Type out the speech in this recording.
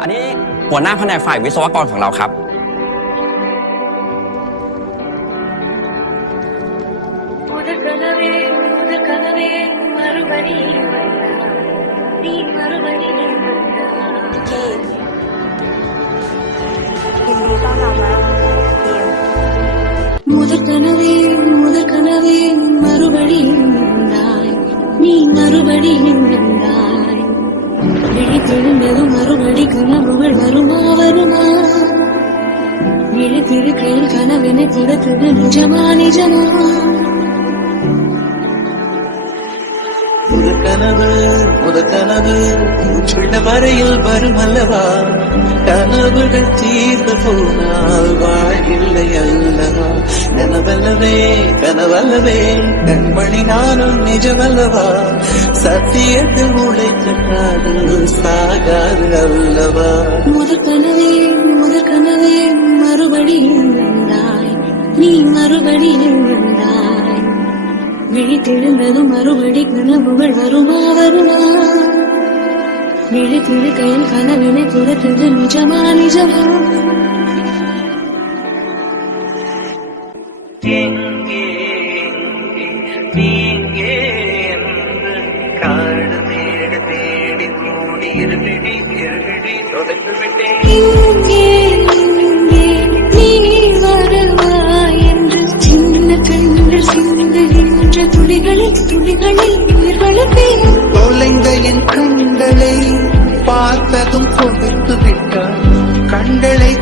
อันนี้หัวหน้าแผนกฝ่ายวิศวกรของเราครับยินดีต้อนรับนะமுதற் கனவே மறுபடியும் வந்தாய் நீ மறுபடியும் வந்தாய் விழித்தெழுந்ததும் மறுபடி கனவுகள் வருமா விழித்திருக்கையில் கனவென திறத்தது நிஜமா முதற்கனவு மூச்சுள்ள வரையில் வரும் அல்லவா கனவுகள் தீர்ந்து போனால் வாழ்வில்லை அல்லவா கனவல்லவே கண்மணி நானும் நிஜமல்லவா சத்தியத்தில் உழைத்த காதல் சாகாது அல்லவா முதற்கனவே மறுபடியும் வந்தாய் நீ மறுபடியும் வந்தாய் விழித்தெழுந்ததும் மறுபடி கனவுகள் வருமா விழித்திருக்கையில் கனவினை துரத்தது நிஜமா காடு தேடி மூடி இருவிடி தொடர்ந்து விட்டேன் நீ வருவாய் என்று சின்ன கண்கள் சிந்துகின்ற துளிகளில் நீர் வளர்ப்பேன் தொலைந்த என் கண்களை பார்த்ததும் கொடுத்து விட்டார் கண்களை